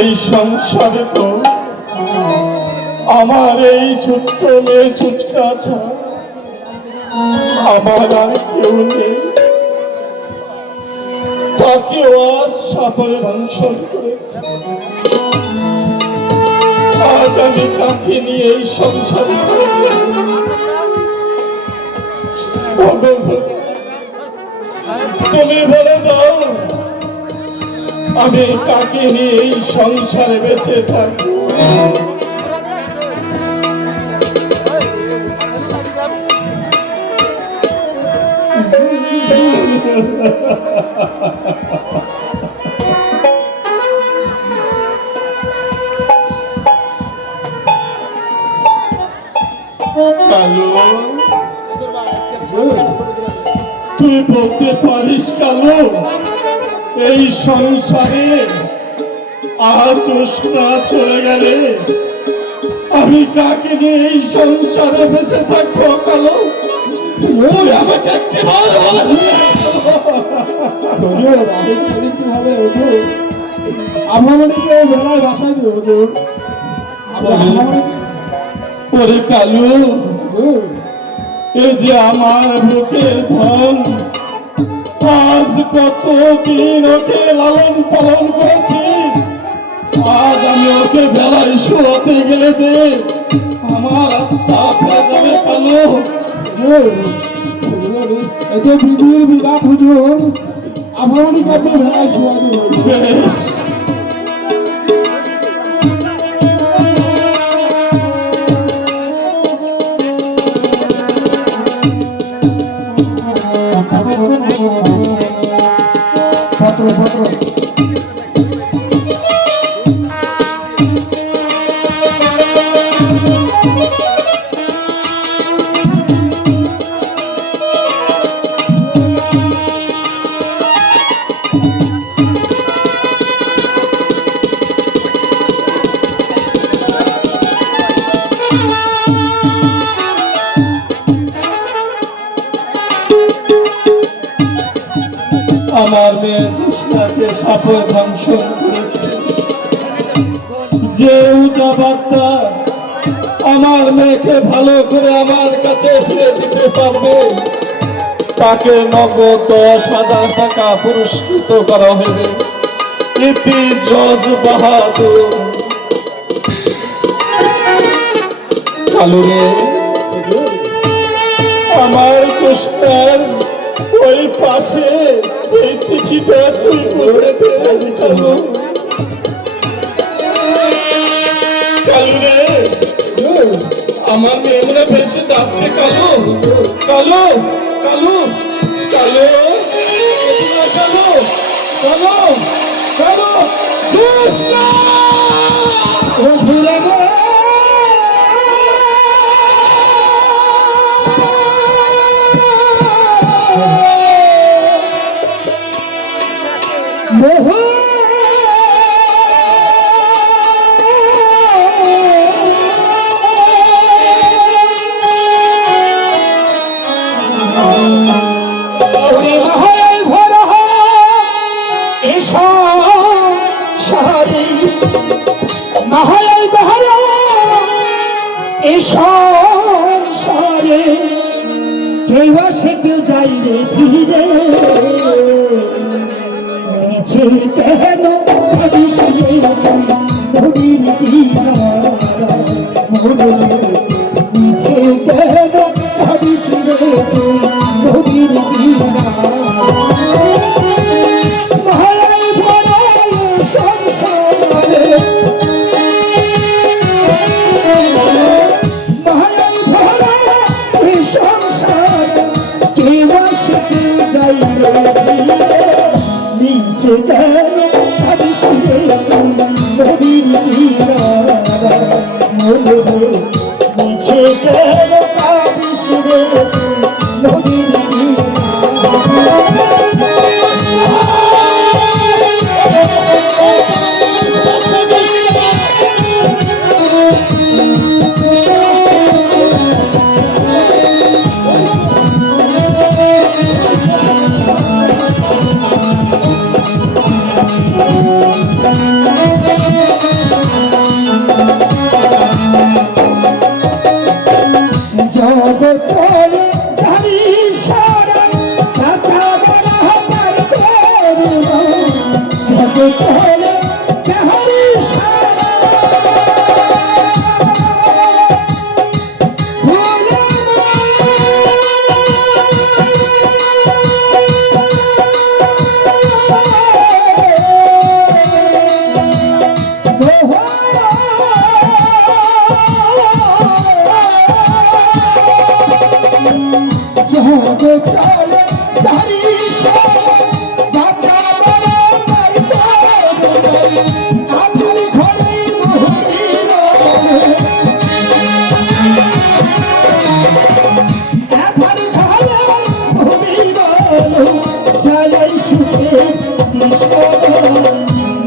এই সংসারে তো আমার এই ছোট্ট মেয়ে চুটকা ছাড়া আমার আর কেউ নেই। তাকেও আজ সাপে দংশন করেছে। আজ আমি কাকে নিয়ে এই সংসারে তুমি বলে দাও, আমি কাকে নিয়ে এই সংসারে বেঁচে থাকবো? তুই বলতে পারিস কালো, এই সংসারে আজ না চলে গেলে আমি কাকে নিয়ে এই সংসারে বেঁচে থাকবো? কালো, আমাকে একেবারে বলে কি হবে আমাকে বেলায় বাসা দিও ওরে কালু, এই যে আমার বুকের ধন, আজ কতদিন ওকে লালন পালন করেছি, আজ আমি ওকে বেলায় শোয়াতে গেলে যে আমার আত্মা ফেলে যাবে। কালু, এই যে বিধির বিরাট হুজুর আমার আপনি বেলায় শোয়া দেবেন। বেশ, আমার মেয়ে জোসনাকে সাপে দংশন করেছে। যে উঁচা বার্তা আমার মেয়েকে ভালো করে আমার কাছে ফিরে দিতে পারবে, তাকে নগদ 10,000 টাকা পুরস্কৃত করা হবে। ইতি জজ বাহাদুর। কালু রে, আমার জোসনার ওই পাশে এই চিঠিটা তুই করে দে। কালু, কালু রে, আমার মেয়ে মনে ভেসে যাচ্ছে। কালু, কালু, কালু, কালু, কালু, কালু, কালু, জোসনা সংসারে কেউ আসে কেউ যাই রে ফিরে, পিছে কেন ভাবিস নদীর মনে, পিছে কেন ভাবিস রে নদীর সংসারে নিচে কেন ভাবিস নদীর নিচে কেন ভাবিস নদীর চলে যাহারি চলে যাহারি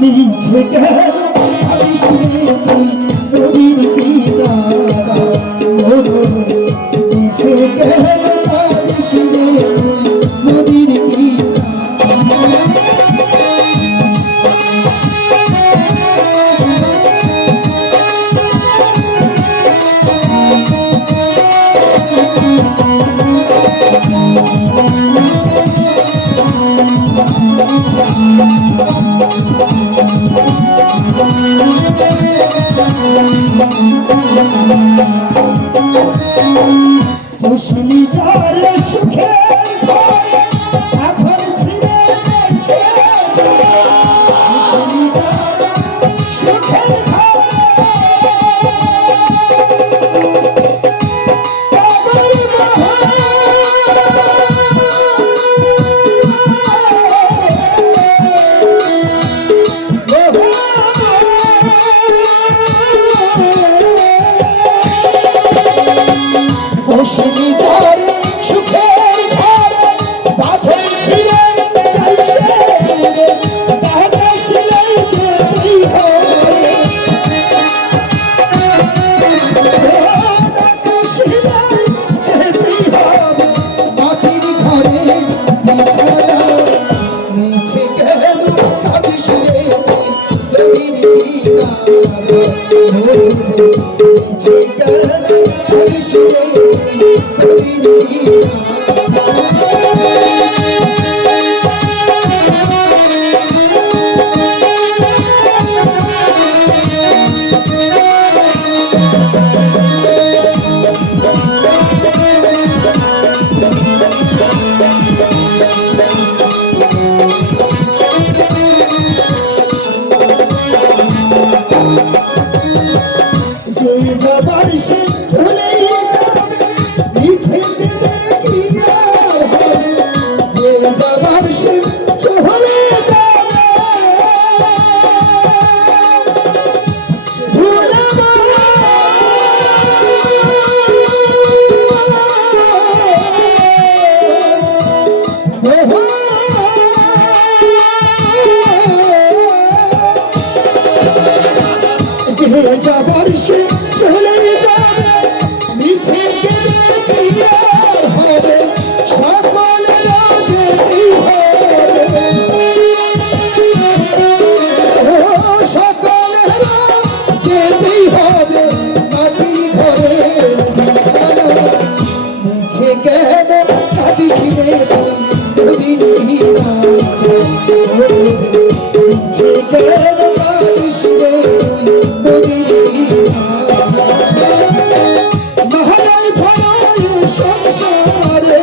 মিছে গেল হারিস রে তুই নদীর কিনারা মিছে গেল হারিস রে তুই নদীর কিনারা মুসলি যার সুখে এখন ছিঁড়ে গেছে মুসলি যার সুখে মুসলি যার সুখের ঘরে বাঁধে ছিঁড়ে যাইছে দাদা সিলাই যেতেই হবে দাদা সিলাই যেতেই হবে মাটির ঘরে বিছানা মিছে গেল কাঁদিস রে তুই নদীর কিনারে মিছে গেল কাঁদিস রে যে যাবার সে চলে যাবে মিছে দেখিয়া যে যাবার সে চলে যাবে ভুলবো যে যাবার সে চলে যাবে মিছে দেখিয়া হবে সকলের যেতেই হবে সকলের যেতেই হবে মাটি ঘরে বিছানা মিছে গেল কাঁদিস রে তুই নদীর কিনারে মিছে গেল কাঁদিস রে তুই নদীর কিনারে মহালয় ভয় সংসারে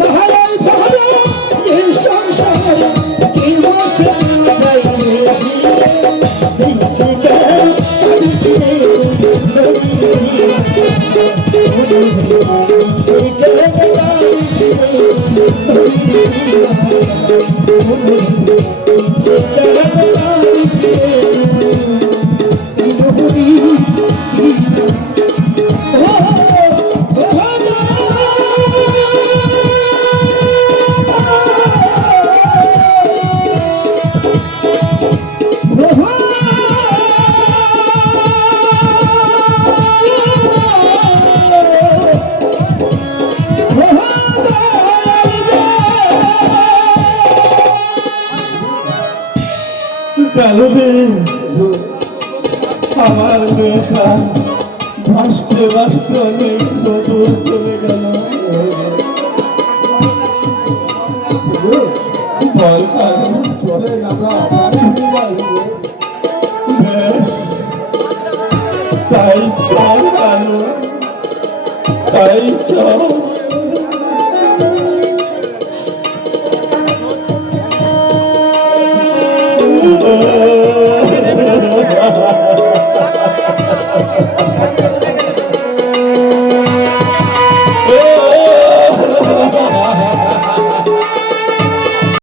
মহালয় ভয় এই সংসারে কি বসে যাই রে মিছে গেল কাঁদিস রে তুই নদীর কিনারে মিছে গেল কাঁদিস রে তুই নদীর কিনারে মিছে গেল কাঁদিস রে তুই নদীর কালবে আমার মেয়েটা ভাসতে ভাসতে অনেক দূর চলে গেল। তাই চাও Oh